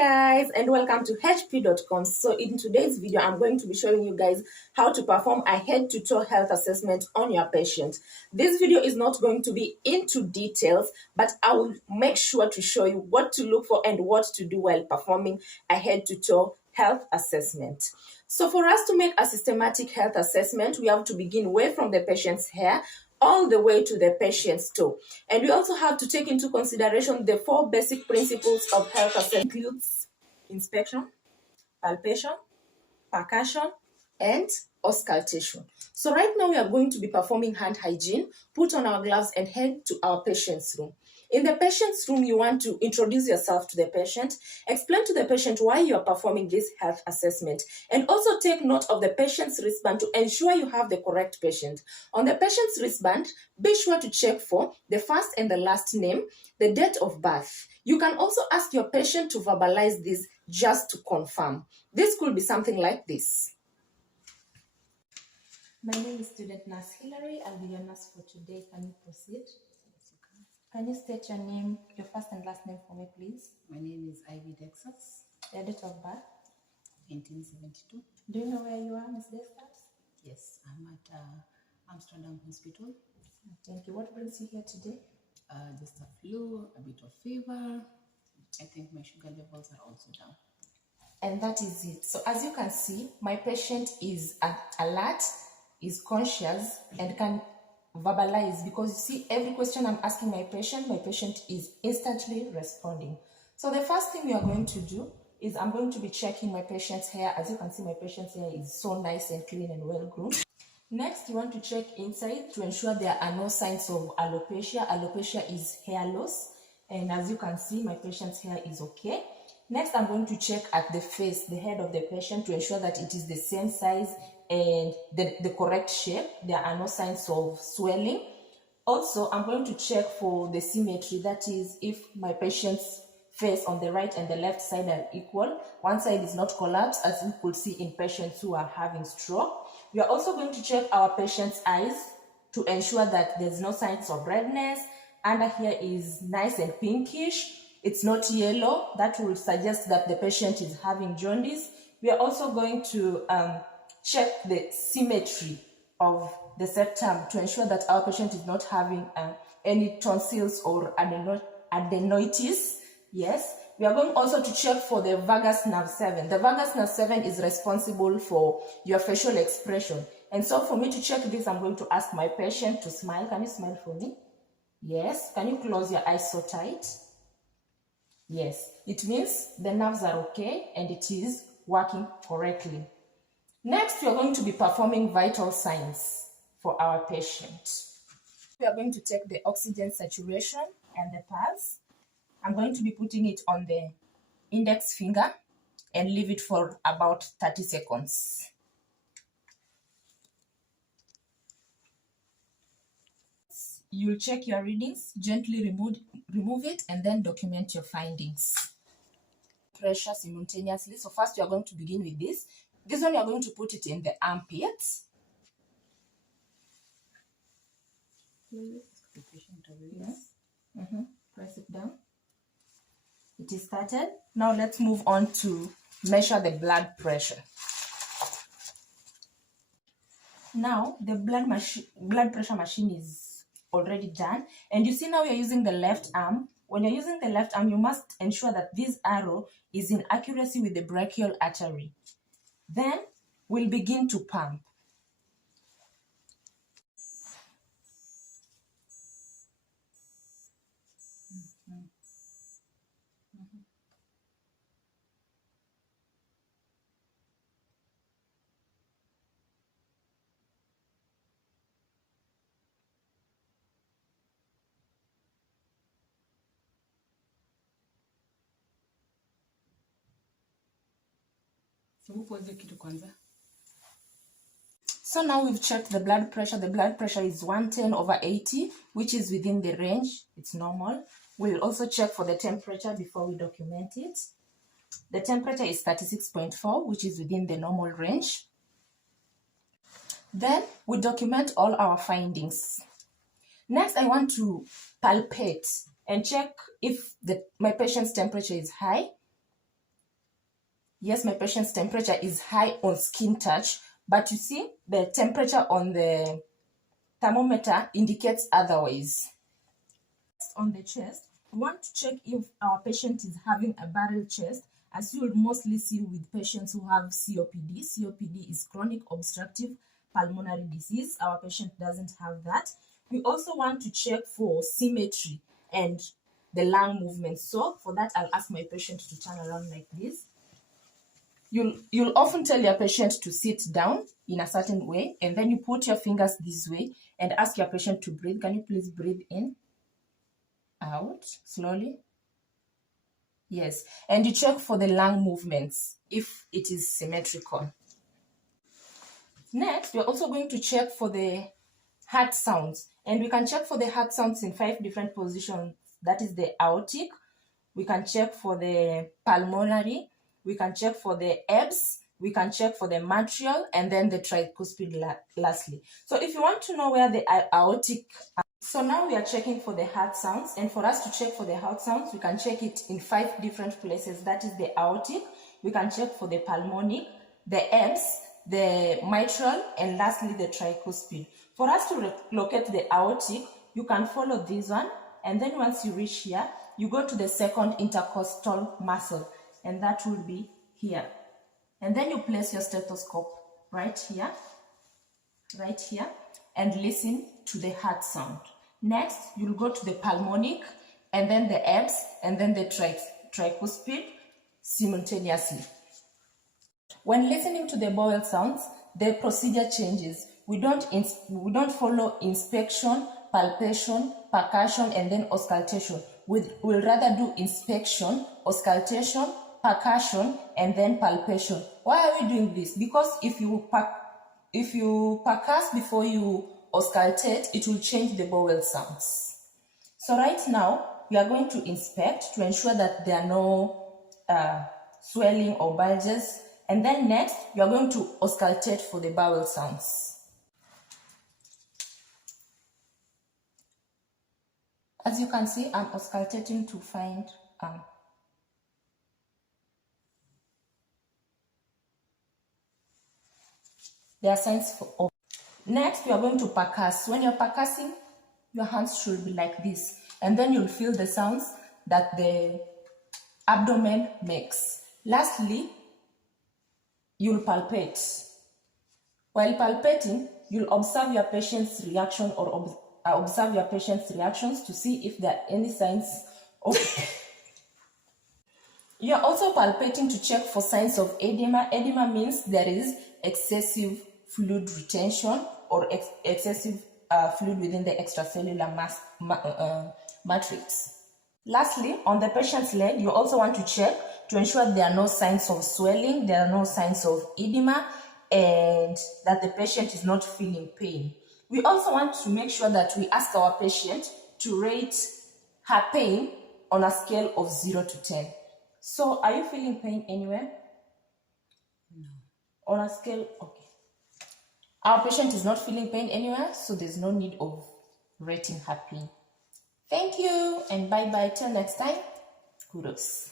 guys, and welcome to hp.com. So in today's video I'm going to be showing you guys how to perform a head to toe health assessment on your patient. This video is not going to be into details, but I will make sure to show you what to look for and what to do while performing a head to toe health assessment. So for us to make a systematic health assessment, we have to begin way from the patient's hair all the way to the patient's toe. And we also have to take into consideration the 4 basic principles of health assessment. Includes inspection, palpation, percussion, and auscultation. So right now we are going to be performing hand hygiene. Put on our gloves and head to our patient's room. In the patient's room, you want to introduce yourself to the patient, explain to the patient why you are performing this health assessment, and also take note of the patient's wristband to ensure you have the correct patient. On the patient's wristband, be sure to check for the first and the last name, the date of birth. You can also ask your patient to verbalize this just to confirm. This could be something like this. My name is student nurse Hilary. I'll be your nurse for today. Can you proceed? Can you state your name, your first and last name for me, please? My name is Ivy Dexas. Your date of birth? 1972. Do you know where you are, Miss Dexas? Yes, I'm at Amsterdam Hospital. Thank you. What brings you here today? Just a flu, a bit of fever. I think my sugar levels are also down. And that is it. So as you can see, my patient is alert, is conscious, and can verbalize, because you see every question I'm asking my patient is instantly responding. So the first thing we are going to do is I'm going to be checking my patient's hair. As you can see, my patient's hair is so nice and clean and well groomed. Next, you want to check inside to ensure there are no signs of alopecia. Alopecia is hair loss, and as you can see, my patient's hair is okay. Next, I'm going to check at the face, the head of the patient, to ensure that it is the same size and the correct shape. There are no signs of swelling. Also, I'm going to check for the symmetry, that is, if my patient's face on the right and the left side are equal. One side is not collapsed, as we could see in patients who are having stroke. We are also going to check our patient's eyes to ensure that there's no signs of redness. Under here is nice and pinkish. It's not yellow. That will suggest that the patient is having jaundice. We are also going to check the symmetry of the septum to ensure that our patient is not having any tonsils or adenoitis. Yes. We are going also to check for the vagus nerve 7. The vagus nerve 7 is responsible for your facial expression. And so for me to check this, I'm going to ask my patient to smile. Can you smile for me? Yes. Can you close your eyes so tight? Yes. It means the nerves are okay and it is working correctly. Next, we are going to be performing vital signs for our patient. We are going to take the oxygen saturation and the pulse. I'm going to be putting it on the index finger and leave it for about 30 seconds. You'll check your readings, gently remove it, and then document your findings. Pressure simultaneously. So first you are going to begin with this. This one you are going to put it in the armpits. Yes. Press it down. It is started. Now let's move on to measure the blood pressure. Now the blood pressure machine is already done, and you see now you're using the left arm. When you're using the left arm, you must ensure that this arrow is in accuracy with the brachial artery. Then we'll begin to pump. So now we've checked the blood pressure. The blood pressure is 110/80, which is within the range. It's normal. We'll also check for the temperature before we document it. The temperature is 36.4, which is within the normal range. Then we document all our findings. Next, I want to palpate and check if my patient's temperature is high. Yes, my patient's temperature is high on skin touch, but you see the temperature on the thermometer indicates otherwise. On the chest, we want to check if our patient is having a barrel chest, as you will mostly see with patients who have COPD. COPD is chronic obstructive pulmonary disease. Our patient doesn't have that. We also want to check for symmetry and the lung movement. So for that, I'll ask my patient to turn around like this. You'll often tell your patient to sit down in a certain way, and then you put your fingers this way and ask your patient to breathe. Can you please breathe in, out, slowly? Yes, and you check for the lung movements if it is symmetrical. Next, we're also going to check for the heart sounds, and we can check for the heart sounds in 5 different positions. That is the aortic, we can check for the pulmonary, we can check for the EBS, we can check for the mitral, and then the tricuspid lastly. So if you want to know where the aortic, so now we are checking for the heart sounds, and for us to check for the heart sounds, we can check it in 5 different places. That is the aortic, we can check for the pulmonic, the EBS, the mitral, and lastly the tricuspid. For us to locate the aortic, you can follow this one, and then once you reach here, you go to the second intercostal muscle, and that will be here. And then you place your stethoscope right here, and listen to the heart sound. Next, you'll go to the pulmonic, and then the EBS, and then the tricuspid simultaneously. When listening to the bowel sounds, the procedure changes. We don't follow inspection, palpation, percussion, and then auscultation. We'll rather do inspection, auscultation, percussion, and then palpation. Why are we doing this? Because if you percuss before you auscultate, it will change the bowel sounds. So right now, we are going to inspect to ensure that there are no swelling or bulges. And then next, we are going to auscultate for the bowel sounds. As you can see, I'm auscultating to find there are signs of. Next, we are going to percuss. When you're percussing, your hands should be like this, and then you'll feel the sounds that the abdomen makes. Lastly, you'll palpate. While palpating, you'll observe your patient's reaction or observe your patient's reactions to see if there are any signs of. You're also palpating to check for signs of edema. Edema means there is excessive fluid retention or excessive fluid within the extracellular matrix. Lastly, on the patient's leg, you also want to check to ensure there are no signs of swelling, there are no signs of edema, and that the patient is not feeling pain. We also want to make sure that we ask our patient to rate her pain on a scale of 0 to 10. So, are you feeling pain anywhere? No. On a scale, okay. Our patient is not feeling pain anywhere, so there's no need of rating her pain. Thank you, and bye-bye. Till next time, kudos.